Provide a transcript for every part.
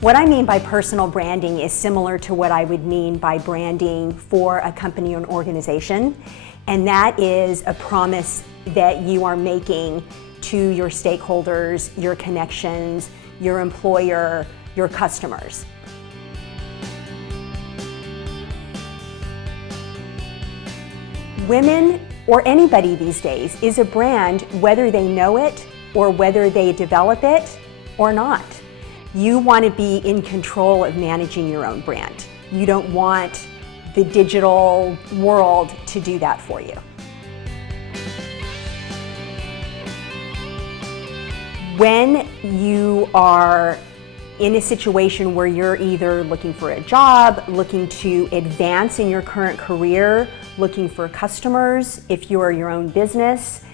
What I mean by personal branding is similar to what I would mean by branding for a company or an organization, and that is a promise that you are making to your stakeholders, your connections, your employer, your customers. Women, or anybody these days, is a brand whether they know it or whether they develop it or not. You want to be in control of managing your own brand. You don't want the digital world to do that for you. When you are in a situation where you're either looking for a job, looking to advance in your current career, looking for customers, if you are your own business,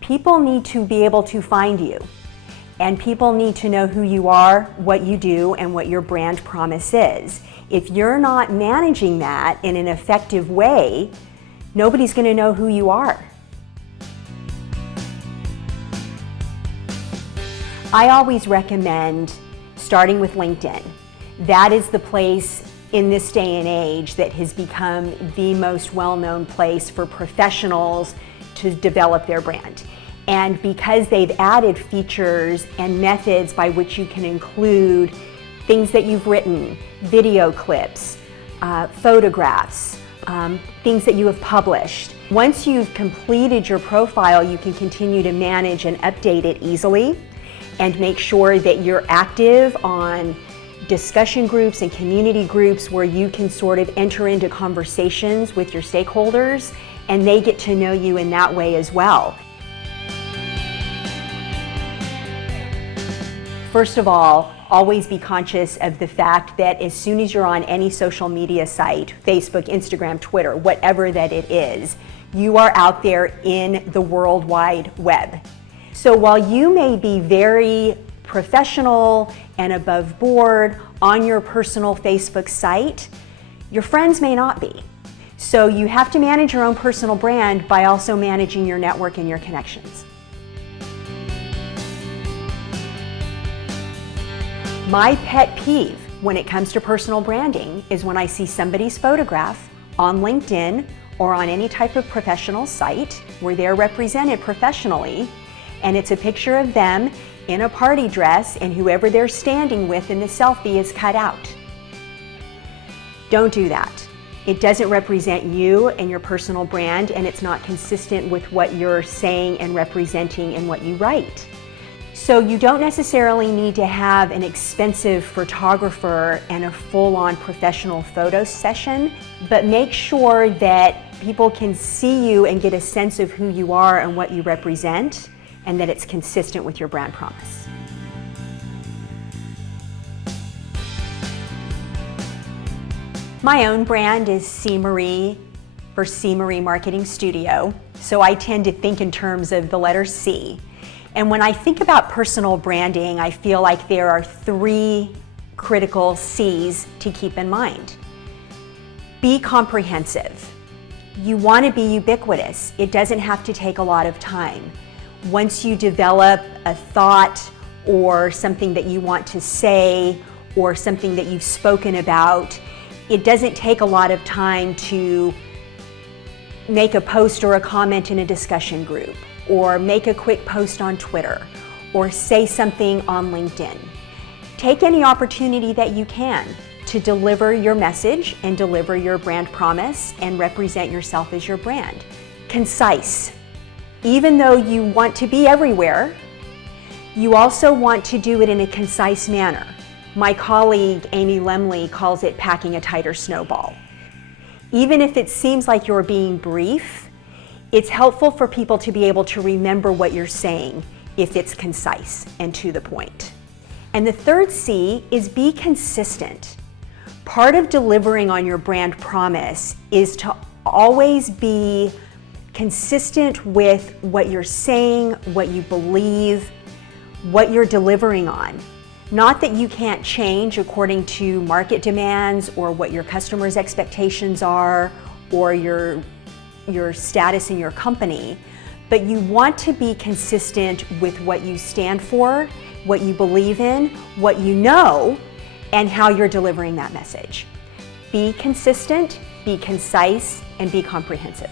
people need to be able to find you. And people need to know who you are, what you do, and what your brand promise is. If you're not managing that in an effective way, nobody's going to know who you are. I always recommend starting with LinkedIn. That is the place in this day and age that has become the most well-known place for professionals to develop their brand. And because they've added features and methods by which you can include things that you've written, video clips, photographs, things that you have published. Once you've completed your profile, you can continue to manage and update it easily and make sure that you're active on discussion groups and community groups where you can sort of enter into conversations with your stakeholders and they get to know you in that way as well. First of all, always be conscious of the fact that as soon as you're on any social media site, Facebook, Instagram, Twitter, whatever that it is, you are out there in the World Wide Web. So while you may be very professional and above board on your personal Facebook site, your friends may not be. So you have to manage your own personal brand by also managing your network and your connections. My pet peeve when it comes to personal branding is when I see somebody's photograph on LinkedIn or on any type of professional site where they're represented professionally, and it's a picture of them in a party dress and whoever they're standing with in the selfie is cut out. Don't do that. It doesn't represent you and your personal brand, and it's not consistent with what you're saying and representing in what you write. So you don't necessarily need to have an expensive photographer and a full-on professional photo session, but make sure that people can see you and get a sense of who you are and what you represent, and that it's consistent with your brand promise. My own brand is CMarie for CMarie Marketing Studio, so I tend to think in terms of the letter C. And when I think about personal branding, I feel like there are three critical C's to keep in mind. Be comprehensive. You want to be ubiquitous. It doesn't have to take a lot of time. Once you develop a thought or something that you want to say or something that you've spoken about, it doesn't take a lot of time to make a post or a comment in a discussion group, or make a quick post on Twitter, or say something on LinkedIn. Take any opportunity that you can to deliver your message and deliver your brand promise and represent yourself as your brand. Concise. Even though you want to be everywhere, you also want to do it in a concise manner. My colleague, Amy Lemley, calls it packing a tighter snowball. Even if it seems like you're being brief, it's helpful for people to be able to remember what you're saying if it's concise and to the point. And the third C is be consistent. Part of delivering on your brand promise is to always be consistent with what you're saying, what you believe, what you're delivering on. Not that you can't change according to market demands or what your customers' expectations are or your status in your company, but you want to be consistent with what you stand for what you believe in, what you know, and how you're delivering that message. Be consistent, be concise, and be comprehensive.